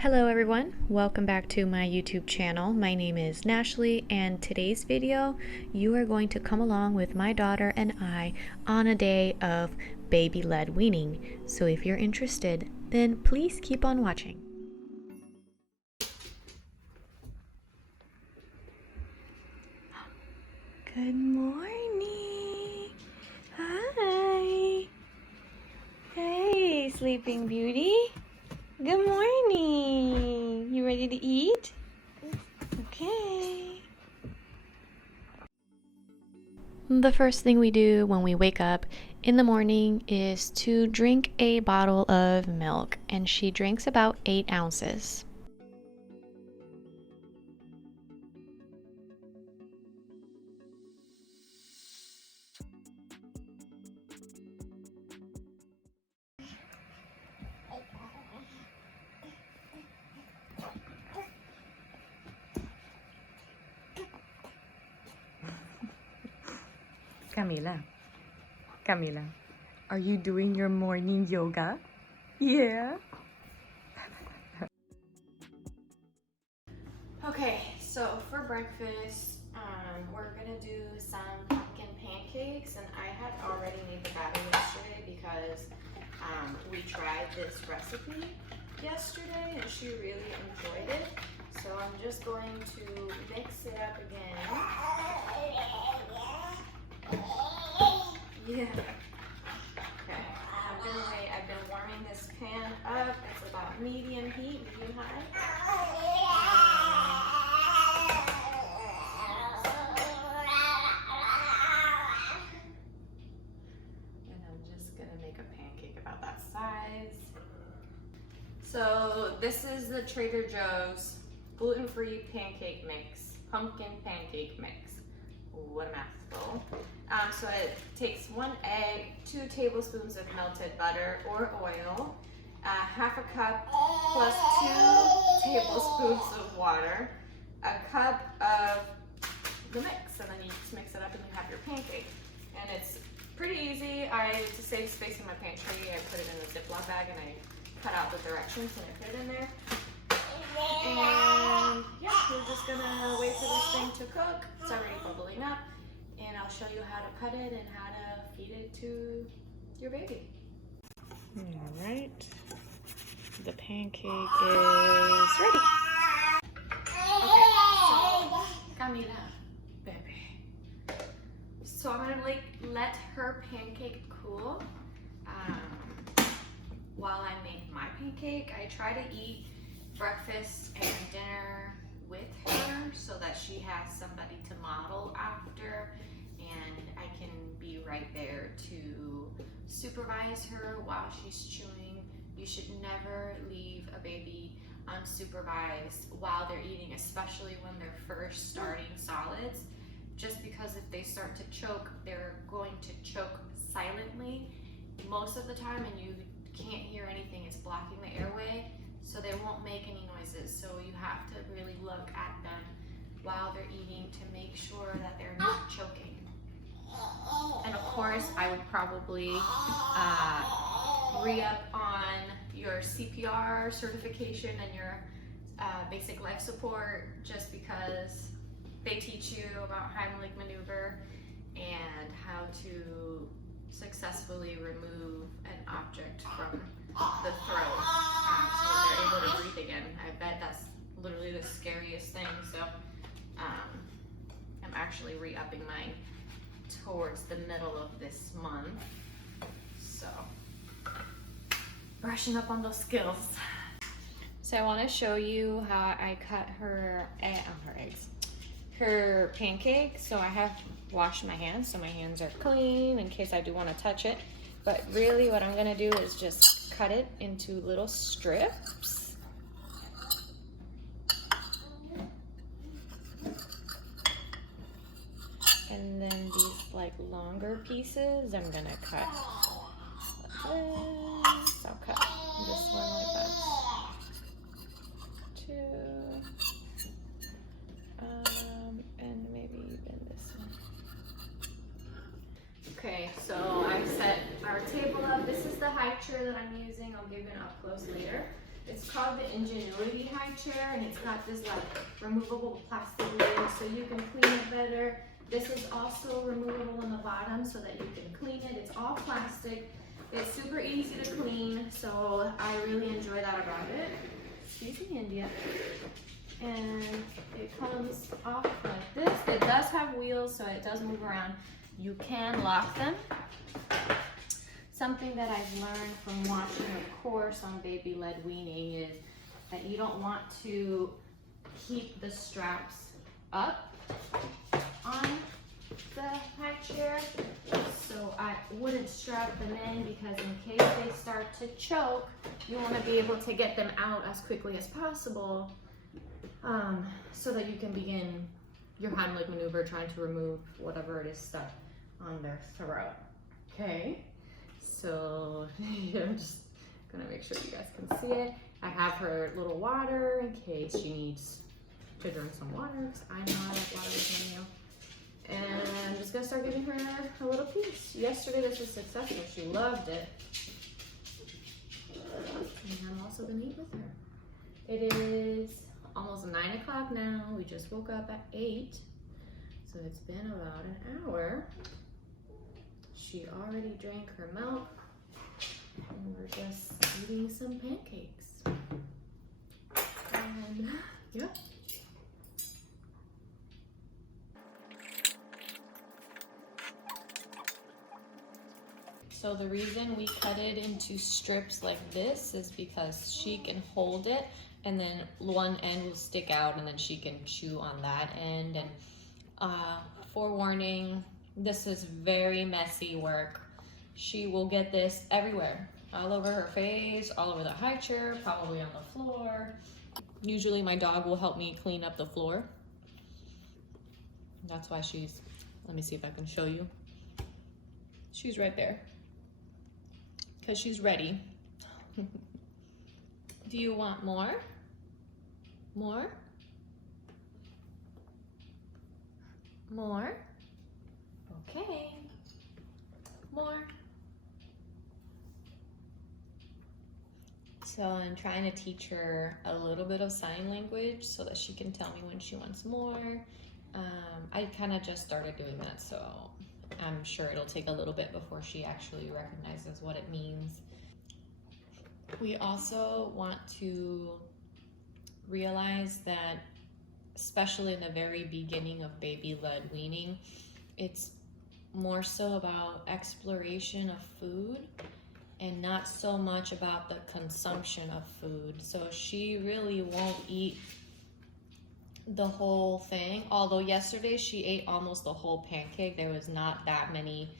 Hello everyone, welcome back to my YouTube channel. My name is Nashlie, and today's video you are going to come along with my daughter and I on a day of baby led weaning. So if you're interested, then please keep on watching. Good morning. Hi. Hey, Sleeping Beauty. Good morning. You ready to eat? Okay. The first thing we do when we wake up in the morning is to drink a bottle of milk, and she drinks about 8 ounces. Camila, are you doing your morning yoga? Yeah. Okay, so for breakfast, we're gonna do some pumpkin pancakes, and I had already made the batter yesterday because we tried this recipe yesterday and she really enjoyed it. So I'm just going to mix it up again. Yeah. Okay. I'm gonna wait. I've been warming this pan up. It's about medium heat, medium high. And I'm just gonna make a pancake about that size. So this is the Trader Joe's gluten-free pancake mix, pumpkin pancake mix. What a mouthful. So it takes 1 egg, 2 tablespoons of melted butter or oil, half a cup plus 2 tablespoons of water, a cup of the mix, and then you just mix it up and you have your pancake. And it's pretty easy. To save space in my pantry, I put it in a Ziploc bag and I cut out the directions and I put it in there. And yeah, we're just gonna wait for this thing to cook. It's already bubbling up, and I'll show you how to cut it and how to feed it to your baby. All right, the pancake is ready. Okay, so Camila, baby. So I'm gonna let her pancake cool while I make my pancake. I try to eat breakfast and dinner with her so that she has somebody to model after, and I can be right there to supervise her while she's chewing. You should never leave a baby unsupervised while they're eating, especially when they're first starting solids, just because if they start to choke, they're going to choke silently most of the time, and you can't hear anything. It's blocking the airway, so they won't make any noises. So you have to really look at them while they're eating to make sure that they're not choking. And of course, I would probably re-up on your CPR certification and your basic life support, just because they teach you about Heimlich maneuver and how to successfully remove an object from the throat so that they're able to breathe again. I bet that's literally the scariest thing. So I'm actually re-upping mine towards the middle of this month. So brushing up on those skills. So I want to show you how I cut her pancake. So I have washed my hands, so my hands are clean in case I do want to touch it. But really what I'm going to do is just cut it into little strips. And then these longer pieces I'm going to cut like this. I'll cut this one like that. 2. And maybe even this one. Okay, so I set our table up. This is the high chair that I'm using. I'll give you an up close later. It's called the Ingenuity high chair, and it's got this like removable plastic lid so you can clean it better. This is also removable in the bottom so that you can clean it. It's all plastic. It's super easy to clean, so I really enjoy that about it. Excuse me, India. And it comes off like this. It does have wheels, so it does move around. You can lock them. Something that I've learned from watching a course on baby led weaning is that you don't want to keep the straps up on the high chair. So I wouldn't strap them in because in case they start to choke, you want to be able to get them out as quickly as possible so that you can begin your Heimlich maneuver trying to remove whatever it is stuck on their throat. Okay. So I'm just gonna make sure you guys can see it. I have her little water in case she needs to drink some water, because I know I like water with my meal. And I'm just gonna start giving her a little piece. Yesterday this was successful, she loved it. And I'm also gonna eat with her. It is almost 9 o'clock now. We just woke up at 8. So it's been about an hour. She already drank her milk, and we're just eating some pancakes. And yeah. So the reason we cut it into strips like this is because she can hold it, and then one end will stick out, and then she can chew on that end. And forewarning, this is very messy work. She will get this everywhere, all over her face, all over the high chair, probably on the floor. Usually my dog will help me clean up the floor. That's why she's, let me see if I can show you. She's right there, because she's ready. Do you want more? More? More? Okay, more. So I'm trying to teach her a little bit of sign language so that she can tell me when she wants more. I kind of just started doing that, so I'm sure it'll take a little bit before she actually recognizes what it means. We also want to realize that, especially in the very beginning of baby-led weaning, it's more so about exploration of food and not so much about the consumption of food. So she really won't eat the whole thing. Although yesterday she ate almost the whole pancake. There was not that many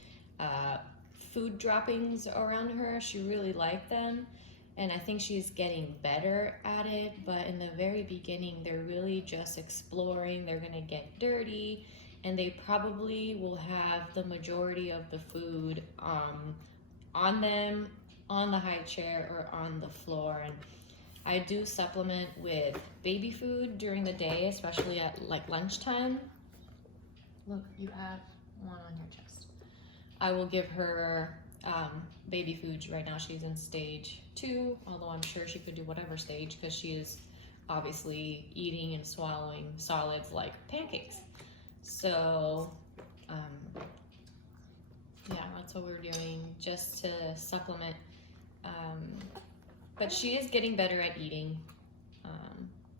food droppings around her. She really liked them. And I think she's getting better at it. But in the very beginning, they're really just exploring. They're gonna get dirty, and they probably will have the majority of the food on them, on the high chair, or on the floor. And I do supplement with baby food during the day, especially at like lunchtime. Look, you have one on your chest. I will give her baby foods. Right now she's in stage 2, although I'm sure she could do whatever stage, because she is obviously eating and swallowing solids like pancakes. So yeah, that's what we're doing, just to supplement. But she is getting better at eating.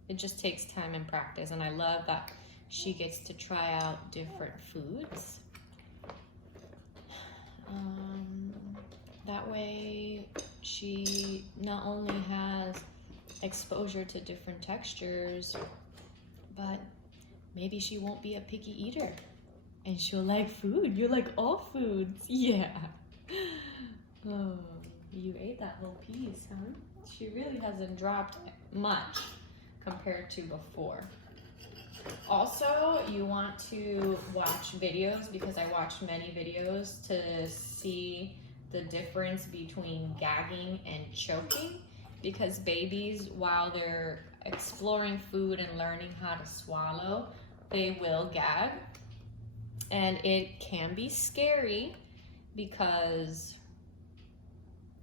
It just takes time and practice, and I love that she gets to try out different foods. That way she not only has exposure to different textures, but maybe she won't be a picky eater and she'll like food. You like all foods. Yeah. Oh, you ate that whole piece, huh? She really hasn't dropped much compared to before. Also, you want to watch videos, because I watched many videos to see the difference between gagging and choking, because babies, while they're exploring food and learning how to swallow, they will gag. And it can be scary because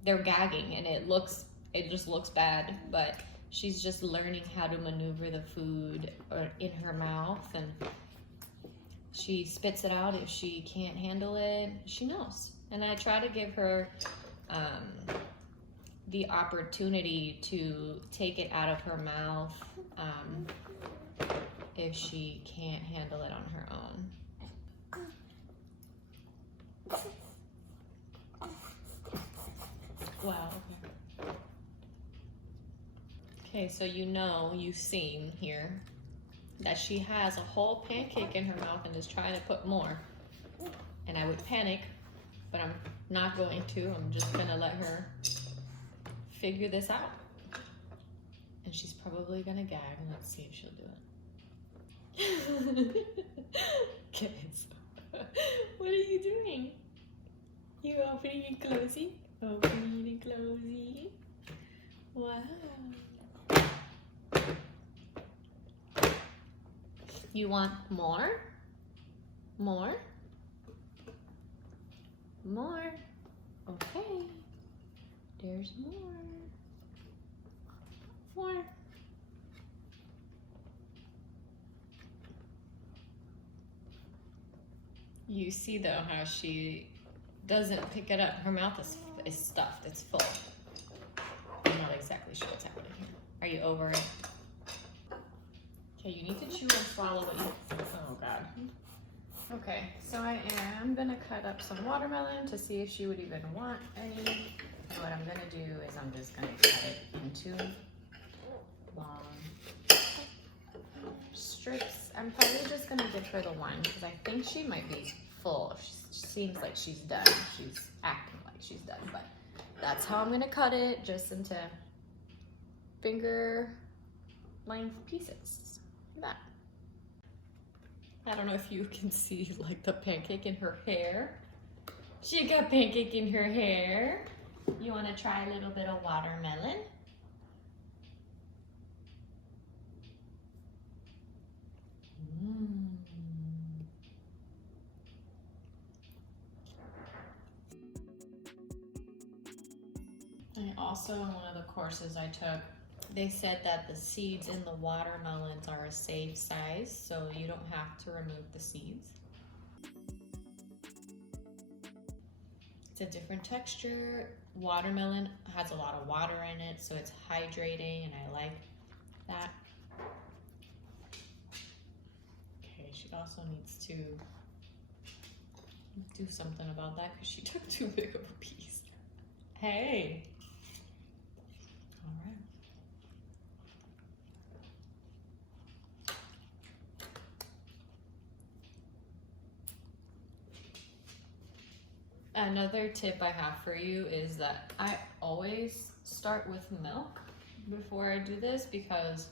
they're gagging and it looks it just looks bad, but she's just learning how to maneuver the food in her mouth, and she spits it out if she can't handle it. She knows. And I try to give her the opportunity to take it out of her mouth if she can't handle it on her own. Wow, okay. Okay, so you've seen here that she has a whole pancake in her mouth and is trying to put more. And I would panic, but I'm not going to. I'm just gonna let her figure this out. And she's probably gonna gag, and let's see if she'll do it. Kids, what are you doing? You opening and closing? Opening and closing. Wow. You want more? More? More. Okay. There's more. More. You see though how she doesn't pick it up. Her mouth is stuffed. It's full. I'm not exactly sure what's happening here. Are you over it? Okay, you need to chew and swallow what you... Oh God. Okay, so I am gonna cut up some watermelon to see if she would even want any. And what I'm gonna do is I'm just gonna cut it into long strips. I'm probably just gonna give her the one because I think she might be full. She seems like she's done. She's acting like she's done, but that's how I'm gonna cut it, just into finger length pieces, like that. I don't know if you can see like the pancake in her hair. She got pancake in her hair. You wanna try a little bit of watermelon? I also, in one of the courses I took, they said that the seeds in the watermelons are a safe size, so you don't have to remove the seeds. It's a different texture. Watermelon has a lot of water in it, so it's hydrating, and I like that. Okay, she also needs to do something about that because she took too big of a piece. Hey. All right. Another tip I have for you is that I always start with milk before I do this, because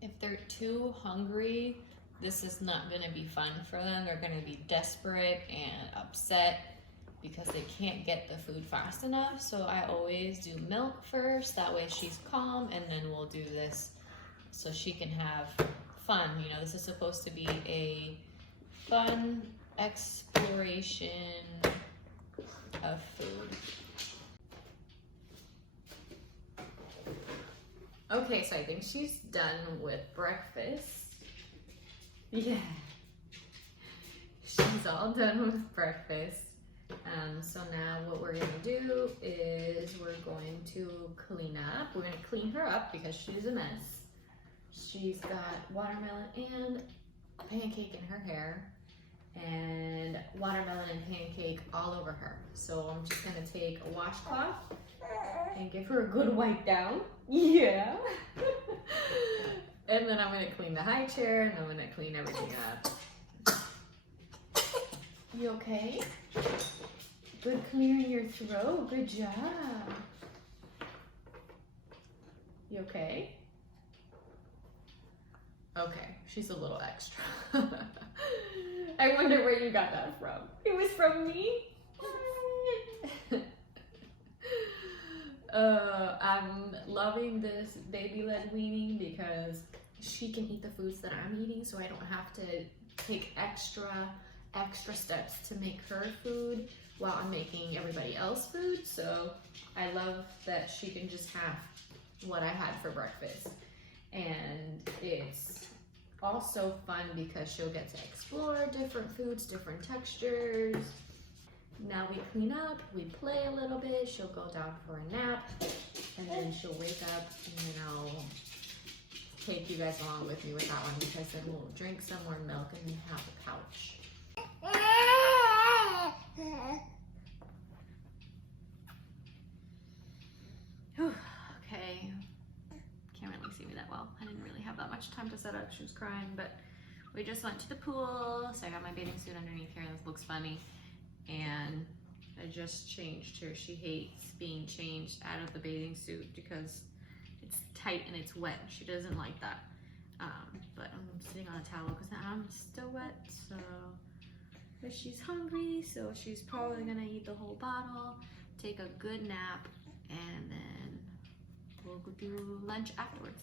if they're too hungry, this is not going to be fun for them. They're going to be desperate and upset because they can't get the food fast enough. So I always do milk first. That way she's calm, and then we'll do this so she can have fun. You know, this is supposed to be a fun exploration of food. Okay, so I think she's done with breakfast. Yeah. She's all done with breakfast. So now what we're gonna do is we're going to clean up. We're gonna clean her up because she's a mess. She's got watermelon and a pancake in her hair, and watermelon and pancake all over her. So I'm just gonna take a washcloth and give her a good wipe down. Yeah. And then I'm gonna clean the high chair, and I'm gonna clean everything up. You okay? Good clearing your throat. Good job. You okay? Okay, she's a little extra. I wonder where you got that from. It was from me? I'm loving this baby led weaning because she can eat the foods that I'm eating, so I don't have to take extra steps to make her food. while I'm making everybody else food. So I love that she can just have what I had for breakfast. And it's also fun because she'll get to explore different foods, different textures. Now we clean up, we play a little bit, she'll go down for a nap, and then she'll wake up, and then I'll take you guys along with me with that one, because then we'll drink some more milk and then have a pouch. Whew, okay, can't really see me that well. I didn't really have that much time to set up. She was crying, but we just went to the pool, so I got my bathing suit underneath here. This looks funny. And I just changed her. She hates being changed out of the bathing suit because it's tight and it's wet. She doesn't like that. But I'm sitting on a towel because I'm still wet. So, but she's hungry, so she's probably gonna eat the whole bottle, take a good nap, and then we'll go do lunch afterwards.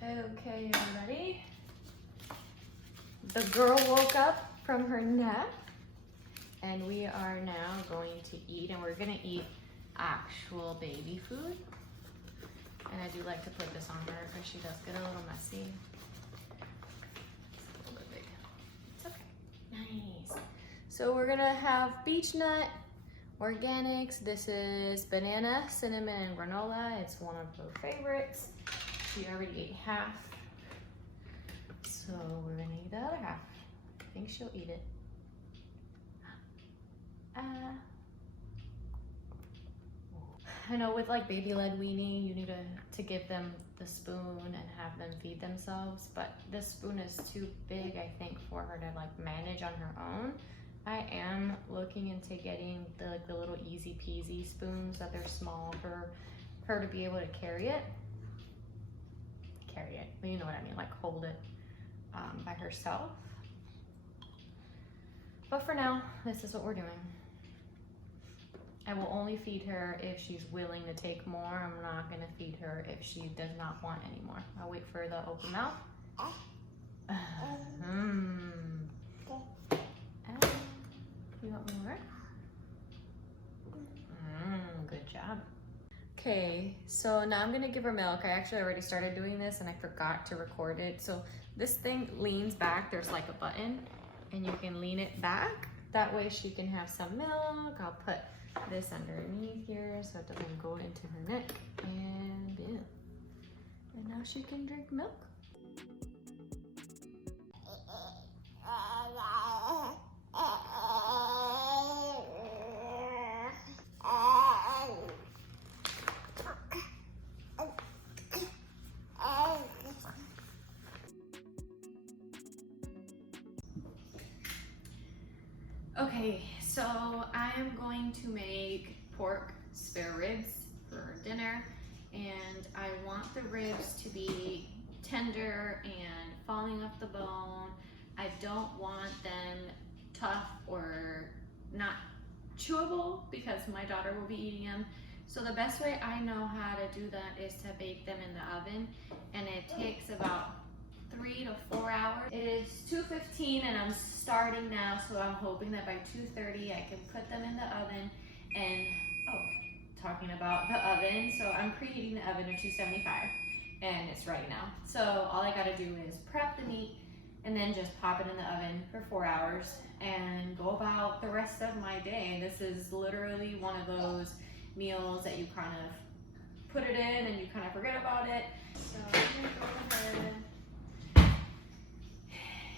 Okay, everybody. The girl woke up from her nap, and we are now going to eat, and we're gonna eat actual baby food. And I do like to put this on her because she does get a little messy. It's a little bit big. It's okay. Nice. So we're gonna have beech nut, organics. This is banana, cinnamon, and granola. It's one of her favorites. She already ate half, so we're gonna eat the other half. I think she'll eat it. I know with like baby led weaning, you need to give them the spoon and have them feed themselves, but this spoon is too big, I think, for her to like manage on her own. I am looking into getting the little easy peasy spoons that they're small for her to be able to carry it, but you know what I mean, like hold it by herself. But for now, this is what we're doing. I will only feed her if she's willing to take more. I'm not gonna feed her if she does not want any more. I'll wait for the open mouth. You want more? Good job. Okay, so now I'm gonna give her milk. I actually already started doing this and I forgot to record it. So this thing leans back. There's like a button and you can lean it back. That way she can have some milk. I'll put this underneath here so it doesn't go into her neck, and boom. And now she can drink milk. Okay, so I am going to make pork spare ribs for dinner, and I want the ribs to be tender and falling off the bone. I don't want them tough or not chewable because my daughter will be eating them. So the best way I know how to do that is to bake them in the oven, and it takes about 3 to 4 hours. It is 2:15 and I'm starting now, so I'm hoping that by 2:30 I can put them in the oven. And talking about the oven, so I'm preheating the oven to 275 and it's ready now. So all I gotta do is prep the meat and then just pop it in the oven for 4 hours and go about the rest of my day. This is literally one of those meals that you kind of put it in and you kind of forget about it. So I'm gonna go ahead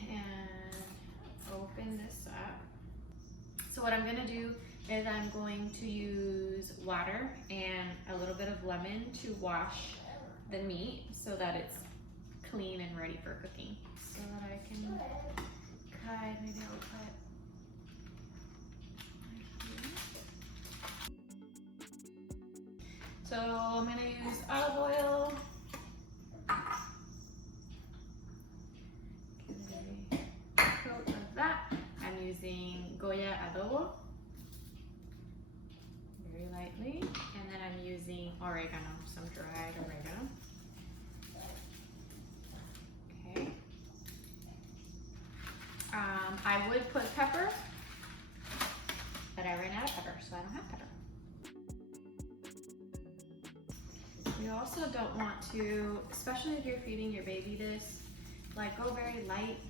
and open this up. So what I'm gonna do is I'm going to use water and a little bit of lemon to wash the meat so that it's clean and ready for cooking. So that I can cut, maybe I'll cut right here. So I'm gonna use olive oil. Coat of that. I'm using Goya adobo, very lightly, and then I'm using oregano, some dried oregano. Okay. I would put pepper, out of pepper, so I don't have pepper. You also don't want to, especially if you're feeding your baby this, like go very light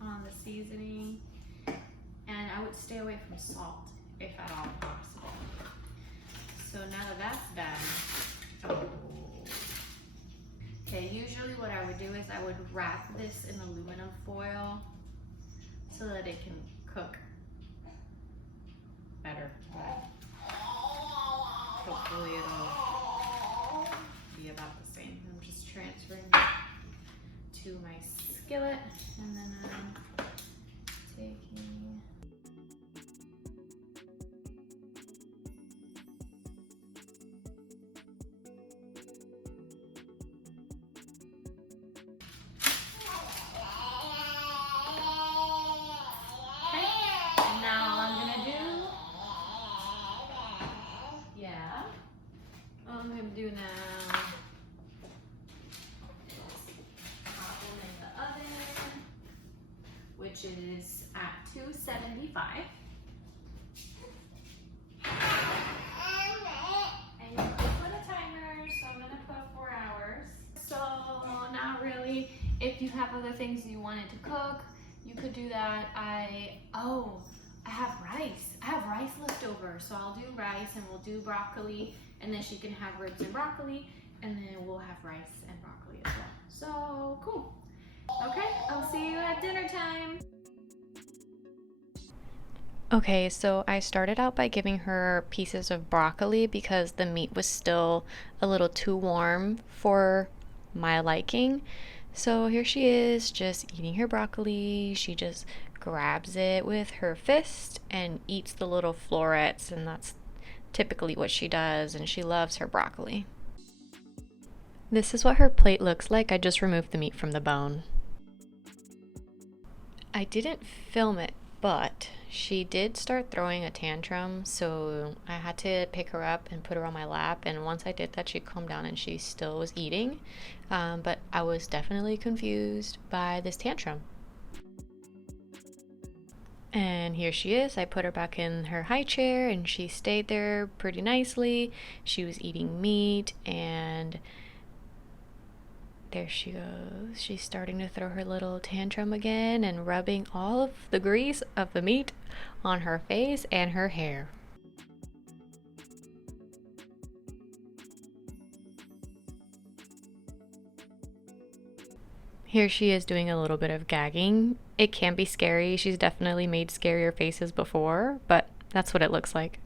on the seasoning, and I would stay away from salt if at all possible. So now that that's done, okay, usually what I would do is I would wrap this in aluminum foil so that it can cook better, but hopefully it'll be about the same. I'm just transferring it to my skillet, and then I'm taking do now, pop them in the oven, which is at 275. And you can put a timer, so I'm gonna put 4 hours. So not really, if you have other things you wanted to cook, you could do that. I have rice. I have rice left over, so I'll do rice and we'll do broccoli, and then she can have ribs and broccoli, and then we'll have rice and broccoli as well. So cool. Okay, I'll see you at dinner time. Okay, so I started out by giving her pieces of broccoli because the meat was still a little too warm for my liking. So here she is just eating her broccoli. She just grabs it with her fist and eats the little florets, and that's typically what she does, and she loves her broccoli. This is what her plate looks like. I just removed the meat from the bone. I didn't film it, but she did start throwing a tantrum, so I had to pick her up and put her on my lap, and once I did that, she calmed down and she still was eating, but I was definitely confused by this tantrum. And here she is. I put her back in her high chair and she stayed there pretty nicely. She was eating meat, and there she goes. She's starting to throw her little tantrum again and rubbing all of the grease of the meat on her face and her hair. Here she is doing a little bit of gagging. It can be scary. She's definitely made scarier faces before, but that's what it looks like.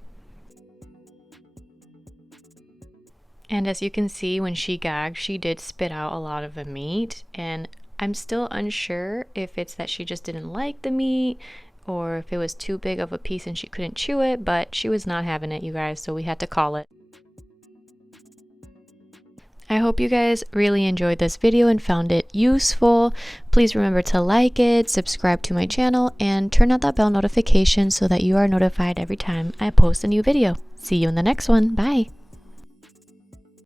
And as you can see, when she gagged, she did spit out a lot of the meat, and I'm still unsure if it's that she just didn't like the meat or if it was too big of a piece and she couldn't chew it, but she was not having it, you guys, so we had to call it. I hope you guys really enjoyed this video and found it useful. Please remember to like it, subscribe to my channel, and turn on that bell notification so that you are notified every time I post a new video. See you in the next one. Bye.